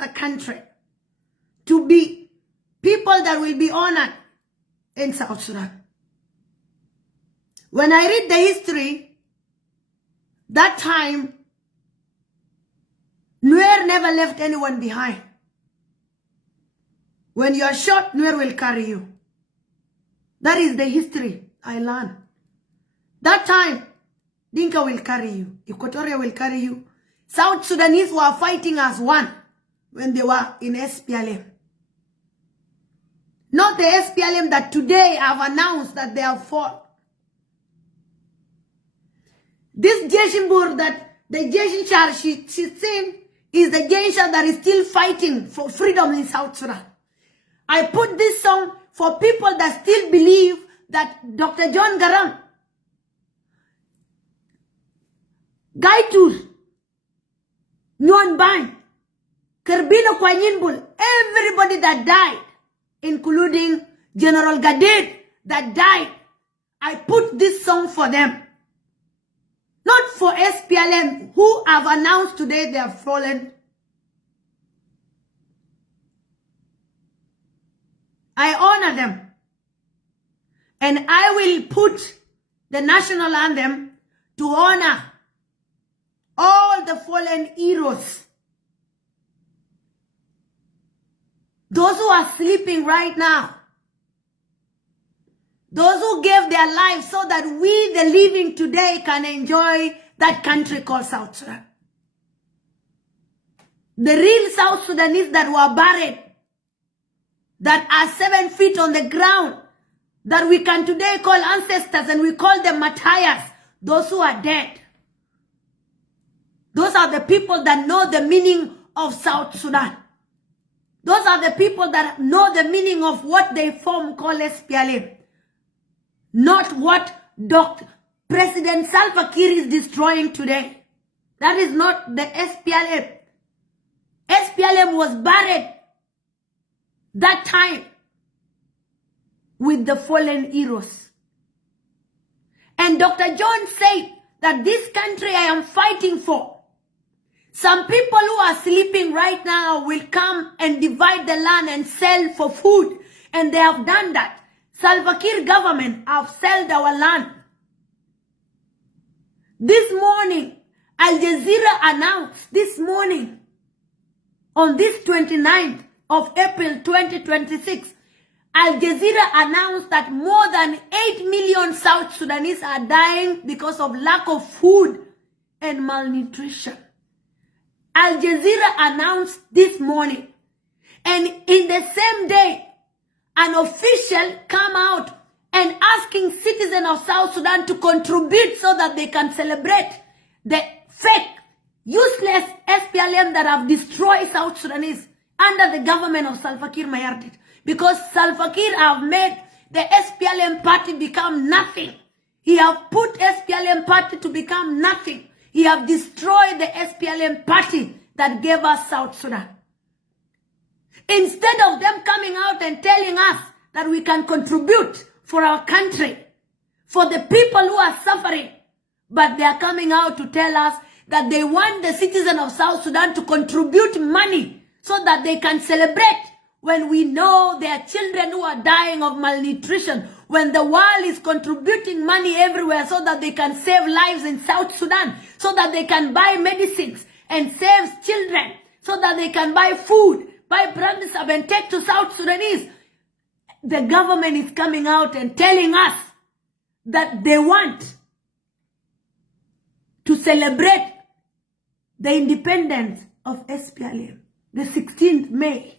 a country to be people that will be honored in South Sudan. When I read the history, that time, Nuer never left anyone behind. When you are shot, Nuer will carry you. That is the history I learned. That time, Dinka will carry you. Equatoria will carry you. South Sudanese were fighting as one when they were in SPLM. Not the SPLM that today have announced that they have fought. This Jeshimbur that the Jeshinchar she's saying is the Jesha that is still fighting for freedom in South Sudan. I put this song for people that still believe that Dr. John Garang, Gaitur, Nguyen Bang, Kerbino Kwanyinbul, everybody that died, including General Gadid that died, I put this song for them. Not for SPLM, who have announced today they have fallen. I honor them. And I will put the national anthem to honor all the fallen heroes. Those who are sleeping right now. Those who gave their lives so that we, the living today, can enjoy that country called South Sudan. The real South Sudanese that were buried, that are 7 feet on the ground, that we can today call ancestors and we call them martyrs, those who are dead. Those are the people that know the meaning of South Sudan. Those are the people that know the meaning of what they form called SPLM. Not what President Salva Kiir is destroying today. That is not the SPLM. SPLM was buried that time with the fallen heroes. And Dr. John said that this country I am fighting for, some people who are sleeping right now will come and divide the land and sell for food. And they have done that. Salva Kiir government have sold our land. This morning, Al Jazeera announced this morning, on this 29th of April 2026, Al Jazeera announced that more than 8 million South Sudanese are dying because of lack of food and malnutrition. Al Jazeera announced this morning. And in the same day, an official come out and asking citizens of South Sudan to contribute so that they can celebrate the fake, useless SPLM that have destroyed South Sudanese under the government of Salva Kiir Mayardit. Because Salva Kiir have made the SPLM party become nothing. He have put SPLM party to become nothing. He have destroyed the SPLM party that gave us South Sudan. Instead of them coming out and telling us that we can contribute for our country, for the people who are suffering, but they are coming out to tell us that they want the citizens of South Sudan to contribute money so that they can celebrate when we know there are children who are dying of malnutrition, when the world is contributing money everywhere so that they can save lives in South Sudan, so that they can buy medicines and save children, so that they can buy food, buy brandy sub and take to South Sudanese. The government is coming out and telling us that they want to celebrate the independence of SPLM, the 16th May.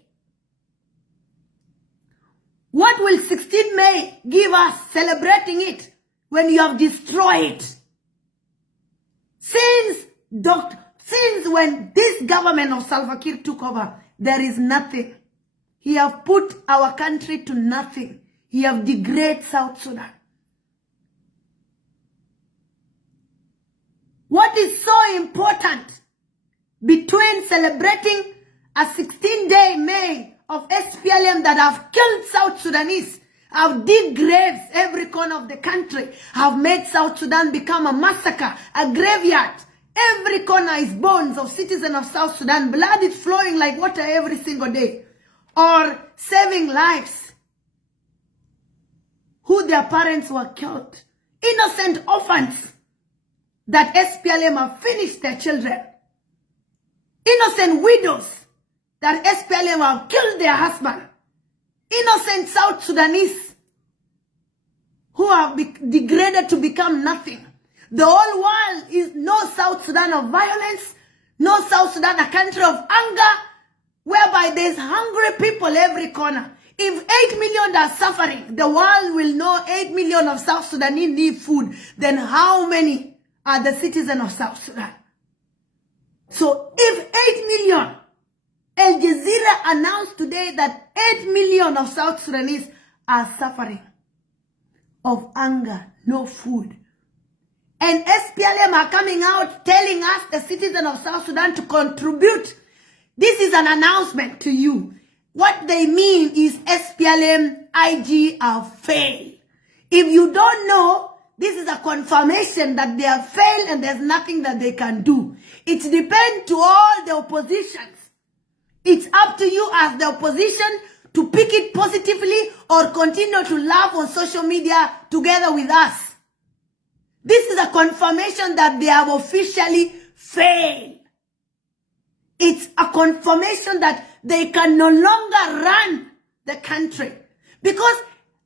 What will 16th May give us celebrating it when you have destroyed it? Since when this government of Salva Kiir took over, there is nothing. He have put our country to nothing. He have degraded South Sudan. What is so important between celebrating a 16-day May of SPLM that have killed South Sudanese, have dig graves every corner of the country, have made South Sudan become a massacre, a graveyard, Every corner is bones of citizens of South Sudan. Blood is flowing like water every single day. Or saving lives who their parents were killed. Innocent orphans that SPLM have finished their children. Innocent widows that SPLM have killed their husband. Innocent South Sudanese who have degraded to become nothing. The whole world is no South Sudan of violence, no South Sudan a country of anger, whereby there's hungry people every corner. If 8 million are suffering, the world will know 8 million of South Sudanese need food. Then how many are the citizens of South Sudan? So if 8 million, Al Jazeera announced today that 8 million of South Sudanese are suffering of hunger, no food. And SPLM are coming out telling us, the citizens of South Sudan, to contribute. This is an announcement to you. What they mean is SPLM IG have failed. If you don't know, this is a confirmation that they have failed and there's nothing that they can do. It depends to all the oppositions. It's up to you as the opposition to pick it positively or continue to laugh on social media together with us. This is a confirmation that they have officially failed. It's a confirmation that they can no longer run the country. Because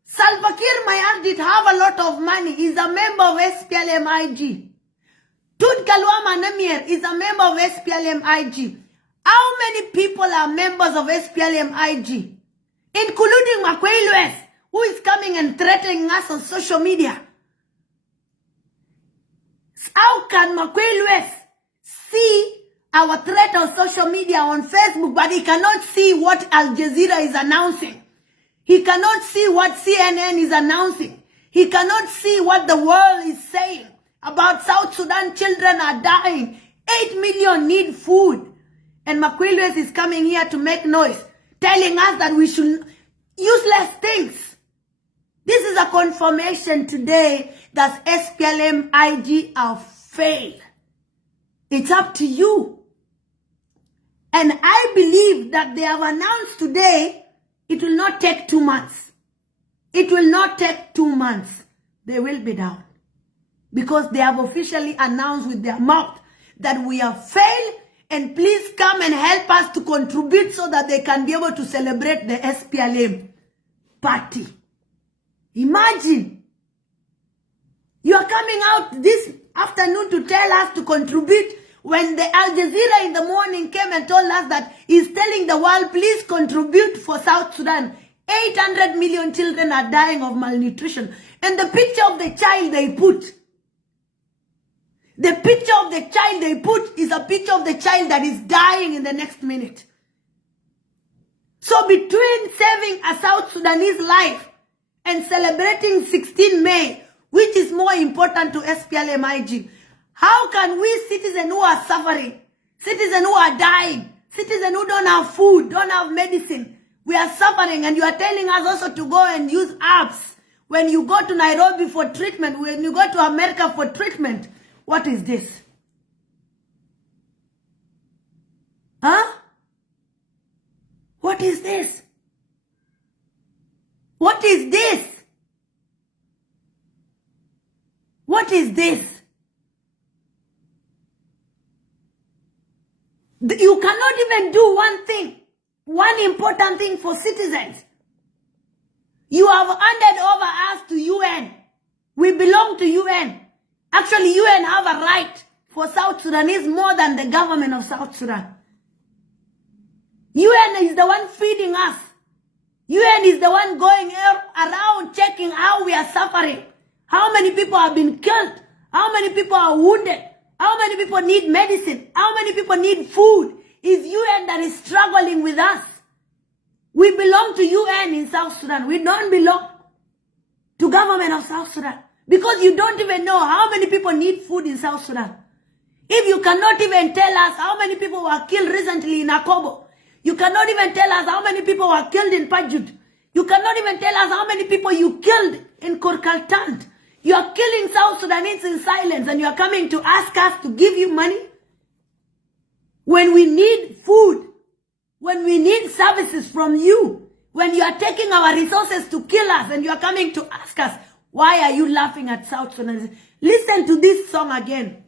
Salva Kiir Mayardit have a lot of money. He's a member of SPLM IG. Tut Kalwama Namir is a member of SPLM IG. How many people are members of SPLM IG? Including Kuär, who is coming and threatening us on social media. How can Kuär see our threat on social media on Facebook, but he cannot see what Al Jazeera is announcing? He cannot see what CNN is announcing. He cannot see what the world is saying about South Sudan children are dying. 8 million need food. And Kuär is coming here to make noise, telling us that we should useless things. This is a confirmation today that SPLM IG have failed. It's up to you. And I believe that they have announced today, it will not take 2 months. It will not take 2 months. They will be down. Because they have officially announced with their mouth that we have failed, and please come and help us to contribute so that they can be able to celebrate the SPLM party. Imagine. You are coming out this afternoon to tell us to contribute when the Al Jazeera in the morning came and told us that he's telling the world, please contribute for South Sudan. 800 million children are dying of malnutrition. And the picture of the child they put, is a picture of the child that is dying in the next minute. So between saving a South Sudanese life and celebrating 16 May, which is more important to SPLM IG, how can we citizens who are suffering, citizens who are dying, citizens who don't have food, don't have medicine, we are suffering, and you are telling us also to go and use apps when you go to Nairobi for treatment, when you go to America for treatment? What is this? Huh? What is this? What is this? What is this? You cannot even do one thing, one important thing for citizens. You have handed over us to UN. We belong to UN. Actually, UN have a right for South Sudanese more than the government of South Sudan. UN is the one feeding us. UN is the one going around checking how we are suffering. How many people have been killed? How many people are wounded? How many people need medicine? How many people need food? It's UN that is struggling with us. We belong to UN in South Sudan. We don't belong to government of South Sudan. Because you don't even know how many people need food in South Sudan. If you cannot even tell us how many people were killed recently in Akobo, you cannot even tell us how many people were killed in Pajut. You cannot even tell us how many people you killed in Korkaltant. You are killing South Sudanese in silence, and you are coming to ask us to give you money? When we need food, when we need services from you, when you are taking our resources to kill us, and you are coming to ask us, why are you laughing at South Sudan? Listen to this song again.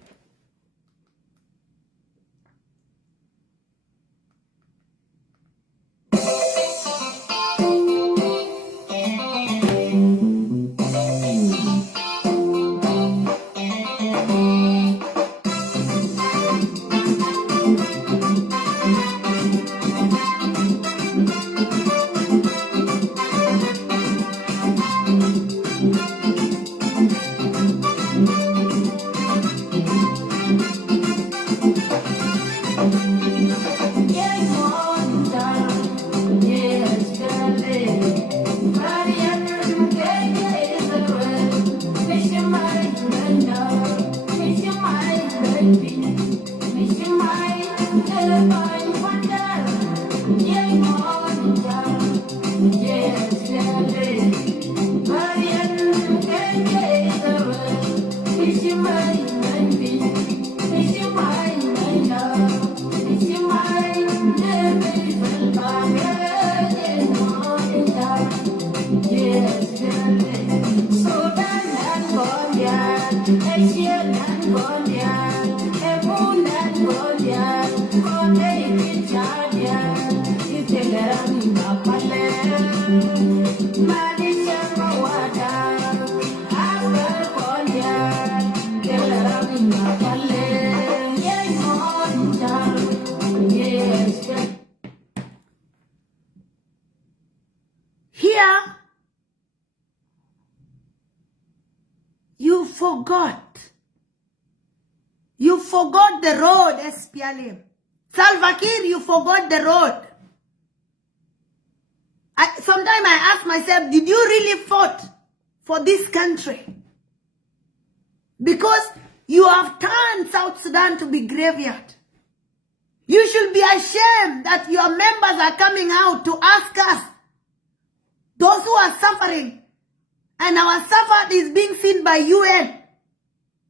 Here, you forgot. You forgot the road, SPLM. Salva Kiir, you forgot the road. Sometimes I ask myself, did you really fight for this country? Because you have turned South Sudan to be graveyard. You should be ashamed that your members are coming out to ask us, those who are suffering, and our suffer is being seen by UN,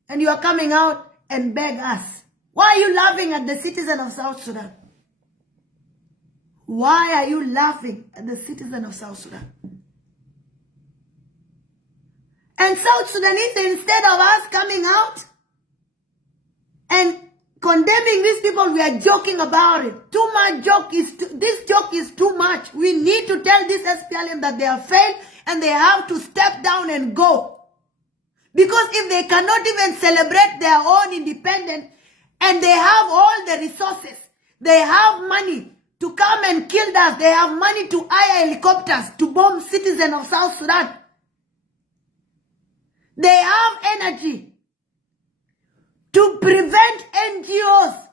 and you are coming out and beg us. Why are you laughing at the citizen of South Sudan? Why are you laughing at the citizen of South Sudan? And South Sudanese, instead of us coming out and condemning these people, we are joking about it. Too much joke this joke is too much. We need to tell this SPLM that they have failed and they have to step down and go. Because if they cannot even celebrate their own independence and they have all the resources, they have money to come and kill us, they have money to hire helicopters to bomb citizens of South Sudan. They have energy to prevent NGOs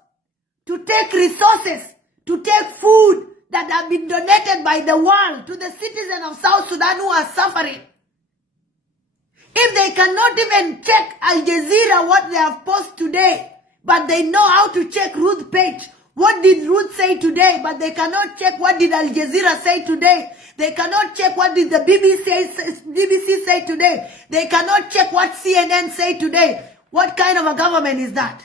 to take resources, to take food that have been donated by the world to the citizens of South Sudan who are suffering. If they cannot even check Al Jazeera what they have posted today, but they know how to check Ruth's page. What did Ruth say today? But they cannot check what did Al Jazeera say today. They cannot check what did the BBC say today. They cannot check what CNN say today. What kind of a government is that?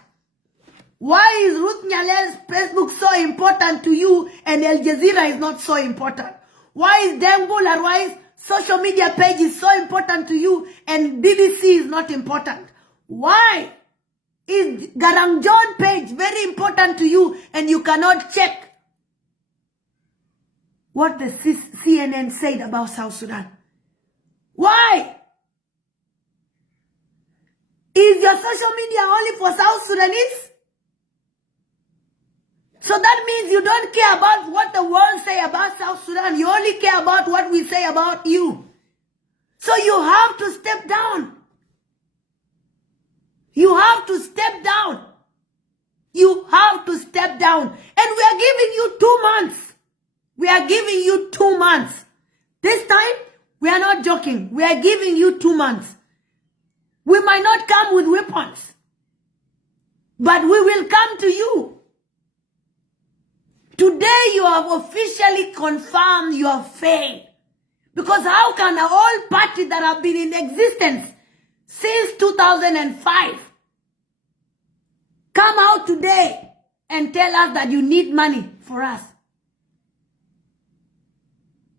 Why is Ruth Nyale's Facebook so important to you and Al Jazeera is not so important? Why is Dembul Arwai's social media page is so important to you and BBC is not important? Why is Garang John page very important to you and you cannot check what the CNN said about South Sudan? Why? Is your social media only for South Sudanese? So that means you don't care about what the world say about South Sudan. You only care about what we say about you. So you have to step down. You have to step down. You have to step down. And we are giving you 2 months. We are giving you 2 months. This time, we are not joking. We are giving you 2 months. We might not come with weapons, but we will come to you. Today you have officially confirmed your failed. Because how can an old party that have been in existence since 2005. Come out today and tell us that you need money for us.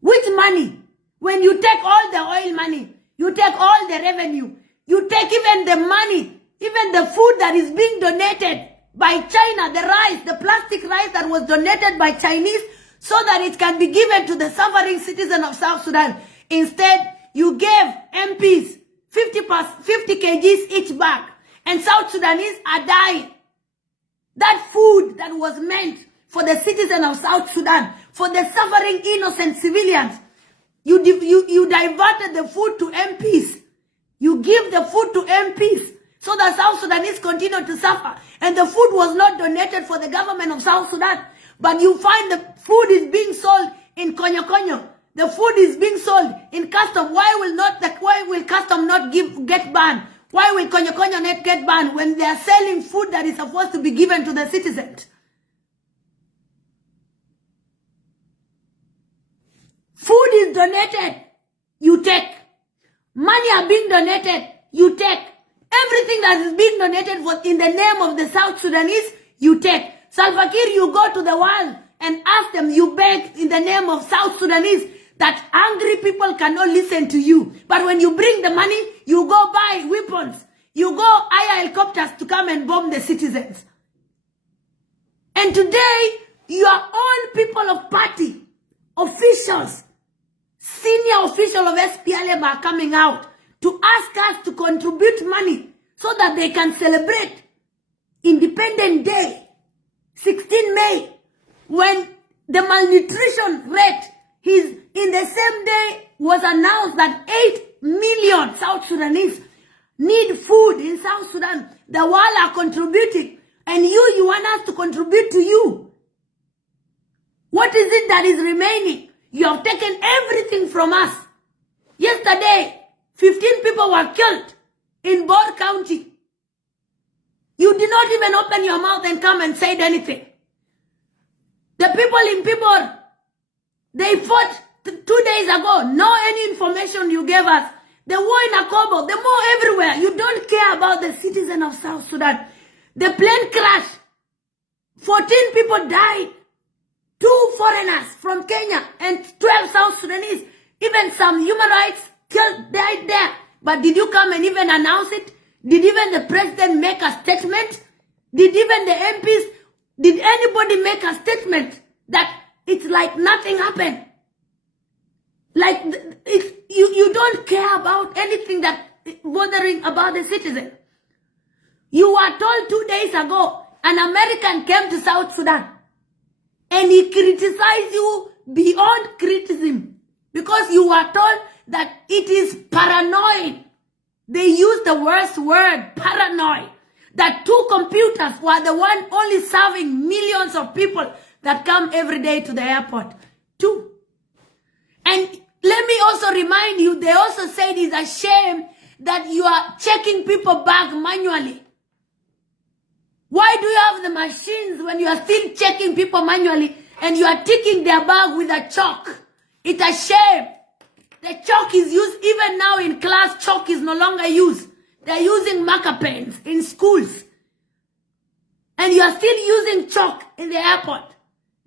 Which money? When you take all the oil money, you take all the revenue, you take even the money, even the food that is being donated by China, the rice, the plastic rice that was donated by Chinese so that it can be given to the suffering citizen of South Sudan. Instead, you gave MPs 50 kgs each bag, and South Sudanese are dying. That food that was meant for the citizen of South Sudan, for the suffering innocent civilians, you diverted the food to MPs. You give the food to MPs so that South Sudanese continue to suffer. And the food was not donated for the government of South Sudan. But you find the food is being sold in Konyo Konyo. The food is being sold in custom. Why will custom not get banned? Why will Konyo Konyo not get banned when they are selling food that is supposed to be given to the citizens? Food is donated, you take. Money are being donated, you take. Everything that is being donated in the name of the South Sudanese, you take. Salva Kiir, you go to the world and ask them, you beg in the name of South Sudanese that angry people cannot listen to you. But when you bring the money, you go buy weapons. You go hire helicopters to come and bomb the citizens. And today, your own people of party, officials, senior officials of SPLM are coming out to ask us to contribute money so that they can celebrate Independence Day, 16 May, when the malnutrition rate is in the same day was announced that 8 million South Sudanese need food in South Sudan. The world are contributing, and you want us to contribute to you. What is it that is remaining? You have taken everything from us. Yesterday, 15 people were killed in Bor County. You did not even open your mouth and come and say anything. The people in Pibor, they fought 2 days ago. No any information you gave us. The war in Akobo, the war everywhere. You don't care about the citizen of South Sudan. The plane crash. 14 people died. 2 foreigners from Kenya and 12 South Sudanese. Even some human rights died there. But did you come and even announce it? Did even the president make a statement? Did even the MPs, did anybody make a statement that it's like nothing happened? Like you don't care about anything that bothering about the citizen. You were told 2 days ago, an American came to South Sudan and he criticized you beyond criticism because you were told that it is paranoid. They used the worst word, paranoid. That 2 computers were the one only serving millions of people that come every day to the airport. 2. And let me also remind you, they also said it's a shame that you are checking people bag manually. Why do you have the machines when you are still checking people manually and you are ticking their bag with a chalk? It's a shame. The chalk is used, even now in class, chalk is no longer used. They're using marker pens in schools. And you are still using chalk in the airport.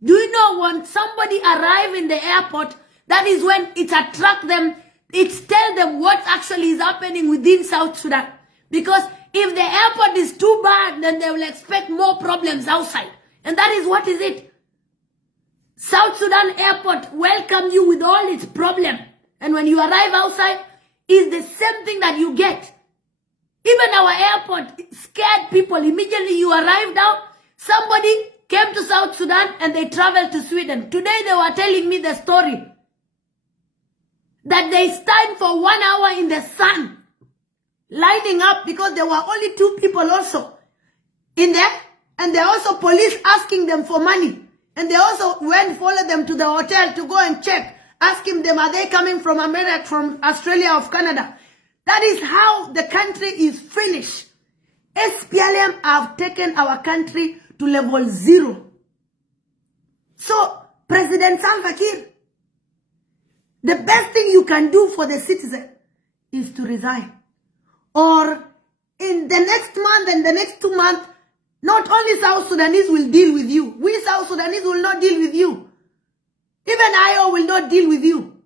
Do you know when somebody arrives in the airport, that is when it attracts them, it tells them what actually is happening within South Sudan. Because if the airport is too bad, then they will expect more problems outside. And that is what is it. South Sudan airport welcomes you with all its problems. And when you arrive outside, it's the same thing that you get. Even our airport scared people. Immediately you arrived out, somebody came to South Sudan and they traveled to Sweden. Today they were telling me the story that they stand for 1 hour in the sun, lining up because there were only 2 people also in there. And there also police asking them for money. And they also went follow them to the hotel to go and check, asking them, are they coming from America, from Australia, or Canada? That is how the country is finished. SPLM have taken our country to level 0. So, President Salva Kiir, the best thing you can do for the citizen is to resign. or in the next month and the next 2 months, not only South Sudanese will deal with you. We South Sudanese will not deal with you. Even IO will not deal with you.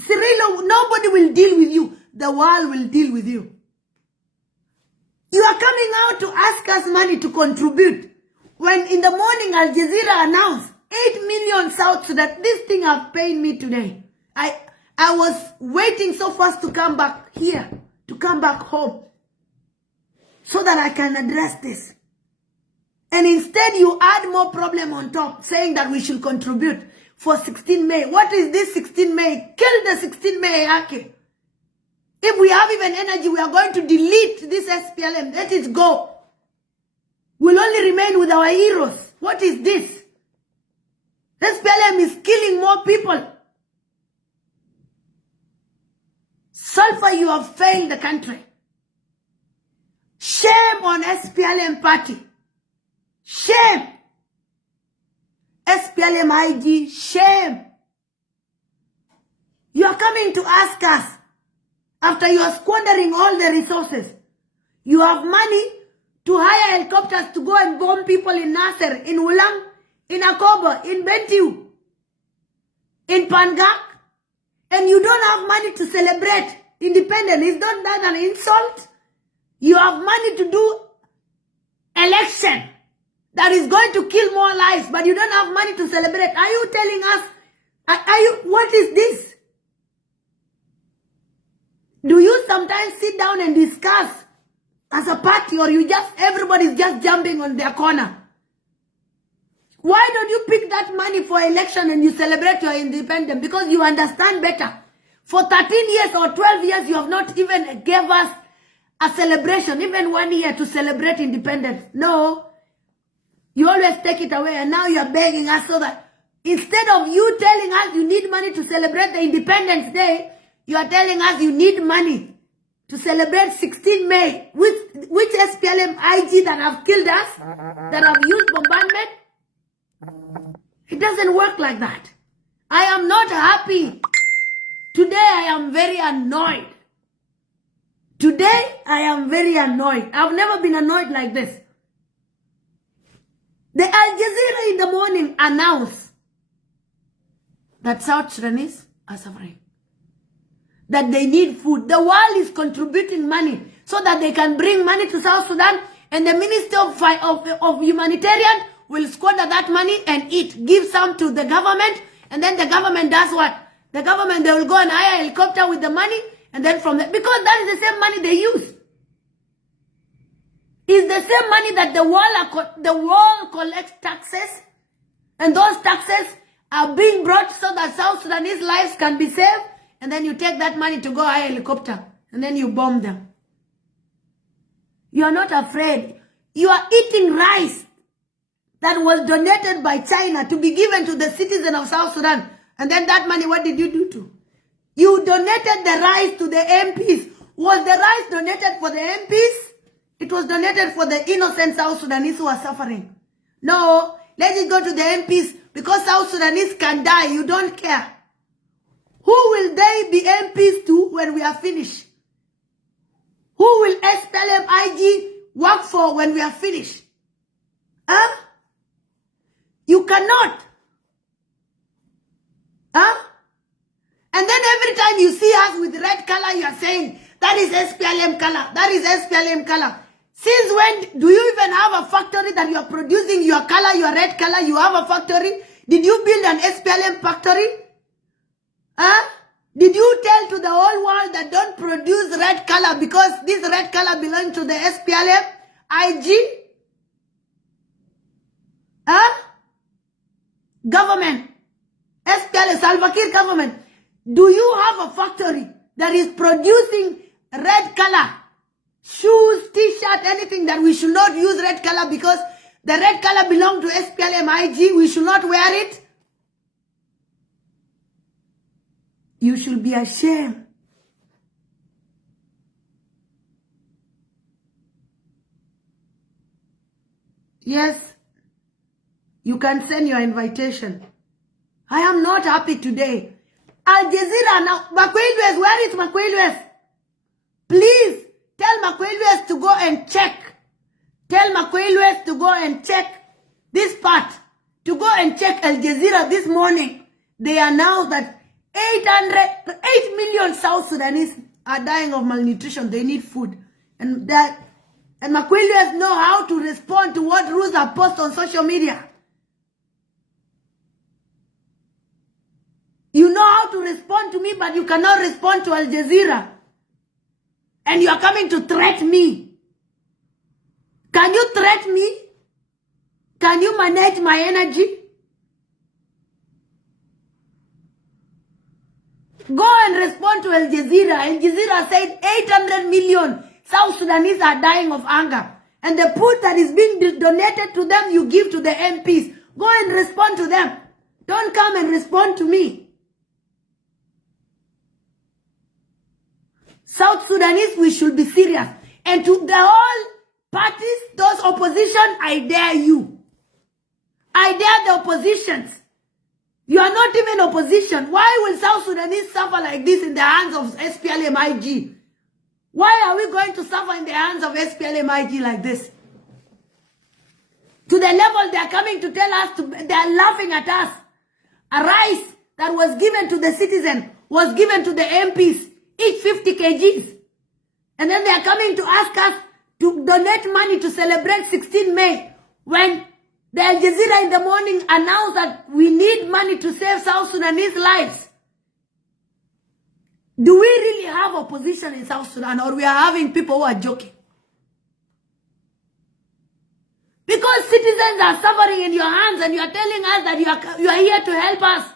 Cirillo, nobody will deal with you. The world will deal with you. You are coming out to ask us money to contribute. When in the morning Al Jazeera announced 8 million South Sudan, this thing have paid me today. I was waiting so fast to come back here, to come back home, so that I can address this. And instead you add more problem on top, saying that we should contribute for 16 May. What is this 16 May? Kill the 16 May, Ake. If we have even energy, we are going to delete this SPLM. Let it go. We'll only remain with our heroes. What is this? SPLM is killing more people. Sulfur, you have failed the country. Shame on SPLM party. Shame. SPLM IG, shame. You are coming to ask us, after you are squandering all the resources, you have money to hire helicopters to go and bomb people in Nasser, in Ulang, in Akobo, in Bentiu, in Pangak, and you don't have money to celebrate independence. Is not that an insult? You have money to do election that is going to kill more lives, but you don't have money to celebrate. Are you telling us, what is this? Do you sometimes sit down and discuss as a party, or everybody's just jumping on their corner? Why don't you pick that money for election and you celebrate your independence? Because you understand better. For 13 years or 12 years, you have not even gave us a celebration, even 1 year to celebrate independence. No. You always take it away, and now you are begging us, so that instead of you telling us you need money to celebrate the Independence Day, you are telling us you need money to celebrate 16 May. Which SPLM IG that have killed us, that have used bombardment? It doesn't work like that. I am not happy. Today I am very annoyed. Today I am very annoyed. I've never been annoyed like this. The Al Jazeera in the morning announced that South Sudanese are suffering, that they need food. The world is contributing money so that they can bring money to South Sudan, and the Minister of Humanitarian will squander that money and eat, give some to the government, and then the government does what? The government, they will go and hire a helicopter with the money, and then from there, because that is the same money they use. It's the same money that the world collects taxes, and those taxes are being brought so that South Sudanese lives can be saved, and then you take that money to go hire a helicopter, and then you bomb them. You are not afraid. You are eating rice that was donated by China to be given to the citizen of South Sudan, and then that money, what did you do to? You donated the rice to the MPs. Was the rice donated for the MPs? It was donated for the innocent South Sudanese who are suffering. No, let it go to the MPs, because South Sudanese can die. You don't care. Who will they be MPs to when we are finished? Who will SPLM IG work for when we are finished? Huh? You cannot. Huh? And then every time you see us with red color, you are saying, that is SPLM color. That is SPLM color. Since when do you even have a factory that you are producing your color, your red color? You have a factory? Did you build an SPLM factory? Huh? Did you tell to the whole world that don't produce red color because this red color belongs to the SPLM IG? Huh? Government. SPLM, Salva Kiir government. Do you have a factory that is producing red color? Shoes, t-shirt, anything that we should not use red color because the red color belongs to SPLM IG. We should not wear it. You should be ashamed. Yes, you can send your invitation. I am not happy today. Al Jazeera now, Makwelwes, where is Makwelwes? Please tell Makwelwes to go and check. Tell Makwelwes to go and check this part. To go and check Al Jazeera this morning. They announced that 8 million South Sudanese are dying of malnutrition. They need food. And Makwelwes know how to respond to what Ruza posts on social media. You know how to respond to me, but you cannot respond to Al Jazeera. And you are coming to threat me. Can you threat me? Can you manage my energy? Go and respond to Al Jazeera. Al Jazeera said 800 million South Sudanese are dying of hunger. And the food that is being donated to them, you give to the MPs. Go and respond to them. Don't come and respond to me. South Sudanese, we should be serious. And to the whole parties, those opposition, I dare you. I dare the oppositions. You are not even opposition. Why will South Sudanese suffer like this in the hands of SPLM-IG? Why are we going to suffer in the hands of SPLM-IG like this? To the level they are coming to tell us, they are laughing at us. A rice that was given to the citizen was given to the MPs, each 50 kgs. And then they are coming to ask us to donate money to celebrate 16 May when the Al Jazeera in the morning announced that we need money to save South Sudanese lives. Do we really have opposition in South Sudan, or we are having people who are joking? Because citizens are suffering in your hands and you are telling us that you are here to help us.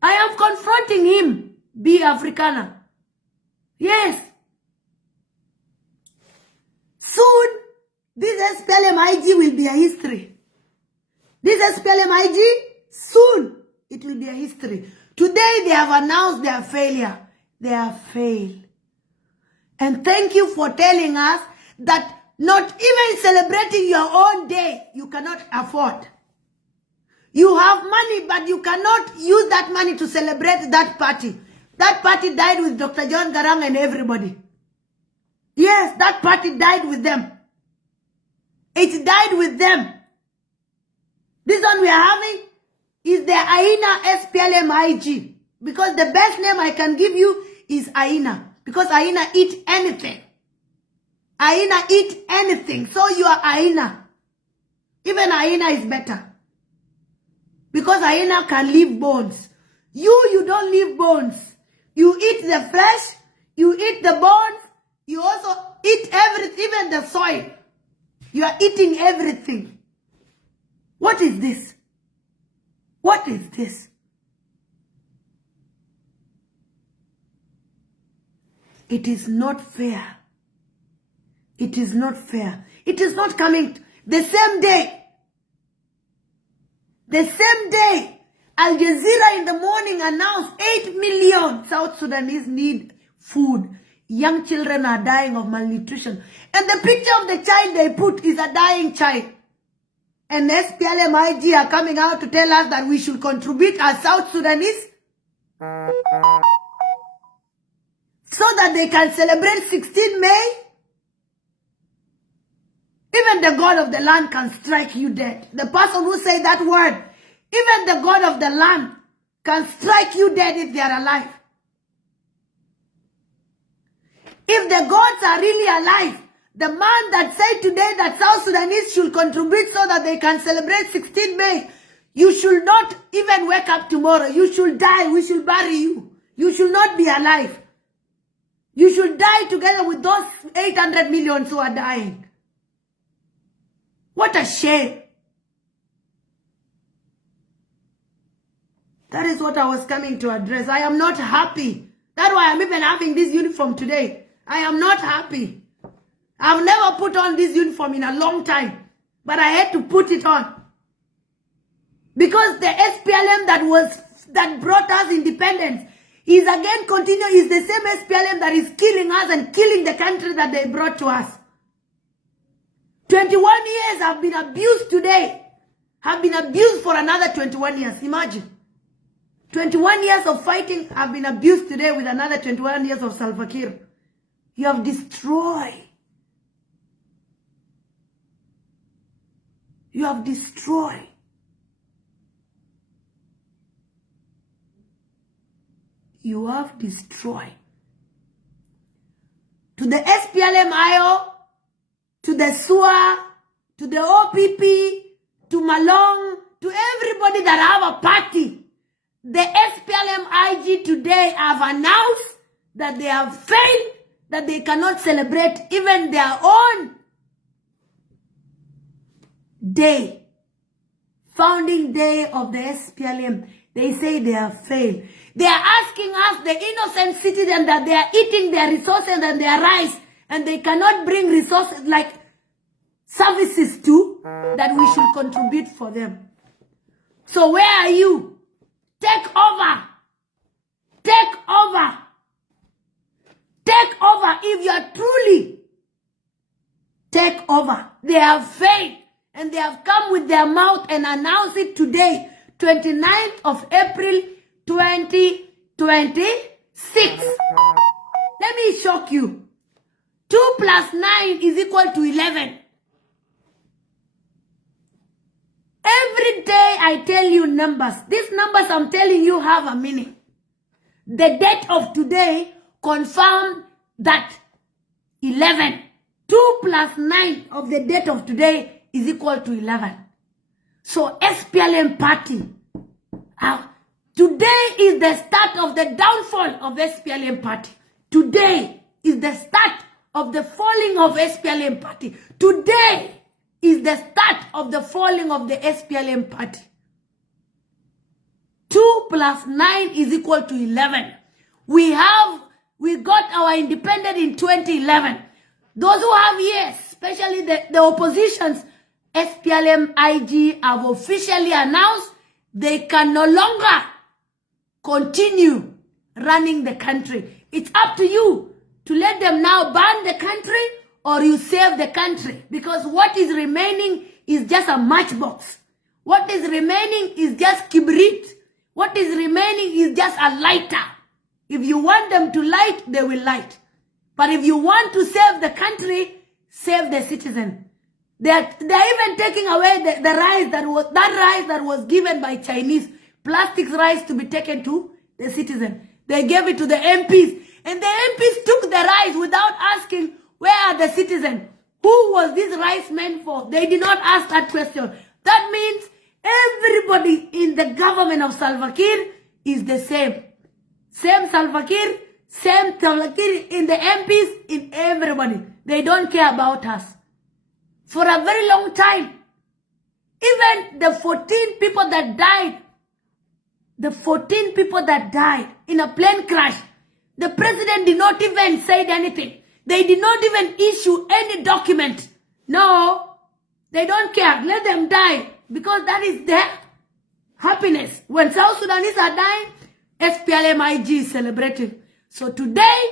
I am confronting him, be Afrikaner. Yes. Soon, this SPLM-IG will be a history. This SPLM-IG, soon, it will be a history. Today, they have announced their failure. They have failed. And thank you for telling us that not even celebrating your own day, you cannot afford. You have money, but you cannot use that money to celebrate that party. That party died with Dr. John Garang and everybody. Yes, that party died with them. It died with them. This one we are having is the Aina SPLM-IG. Because the best name I can give you is Aina. Because Aina eat anything. Aina eat anything. So you are Aina. Even Aina is better. Because Aina can leave bones. You don't leave bones. You eat the flesh. You eat the bones. You also eat everything, even the soil. You are eating everything. What is this? What is this? It is not fair. It is not fair. It is not coming the same day. The same day, Al Jazeera in the morning announced 8 million South Sudanese need food. Young children are dying of malnutrition. And the picture of the child they put is a dying child. And SPLM-IG are coming out to tell us that we should contribute as South Sudanese so that they can celebrate 16 May. Even the God of the land can strike you dead. The person who said that word, even the God of the land can strike you dead if they are alive. If the gods are really alive, the man that said today that South Sudanese should contribute so that they can celebrate 16 May, you should not even wake up tomorrow. You should die. We should bury you. You should not be alive. You should die together with those 800 million who are dying. What a shame. That is what I was coming to address. I am not happy. That's why I'm even having this uniform today. I am not happy. I've never put on this uniform in a long time. But I had to put it on. Because the SPLM that brought us independence is again is the same SPLM that is killing us and killing the country that they brought to us. 21 years have been abused today. Have been abused for another 21 years. Imagine. 21 years of fighting have been abused today with another 21 years of Salva Kiir. You have destroyed. You have destroyed. You have destroyed. To the SPLM-IO, to the SUA, to the OPP, to Malong, to everybody that have a party. The SPLM-IG today have announced that they have failed, that they cannot celebrate even their own day, founding day of the SPLM. They say they have failed. They are asking us, the innocent citizens, that they are eating their resources and their rice, and they cannot bring resources like services too, that we should contribute for them. So where are you? Take over. Take over. Take over if you are truly. Take over. They have failed, and they have come with their mouth and announced it today, 29th of April, 2026. Let me shock you. 2 plus 9 is equal to 11. Every day I tell you numbers. These numbers I'm telling you have a meaning. The date of today confirmed that 11. 2 plus 9 of the date of today is equal to 11. So SPLM party. Today is the start of the downfall of SPLM party. Today is the start of the falling of SPLM party. Today is the start of the falling of the SPLM party. 2 plus 9 is equal to 11. We got our independence in 2011. Those who have years, especially the oppositions, SPLM-IG have officially announced they can no longer continue running the country. It's up to you to let them now ban the country or you save the country. Because what is remaining is just a matchbox. What is remaining is just kibrit. What is remaining is just a lighter. If you want them to light, they will light. But if you want to save the country, save the citizen. They're even taking away the rice that was given by Chinese, plastic rice to be taken to the citizen. They gave it to the MPs. And the MPs took the rice without asking, where are the citizens? Who was this rice meant for? They did not ask that question. That means everybody in the government of Salva Kiir is the same. Same Salva Kiir in the MPs, in everybody. They don't care about us. For a very long time, even the 14 people that died in a plane crash, the president did not even say anything. They did not even issue any document. No, they don't care. Let them die, because that is their happiness. When South Sudanese are dying, SPLM-IG is celebrating. So today,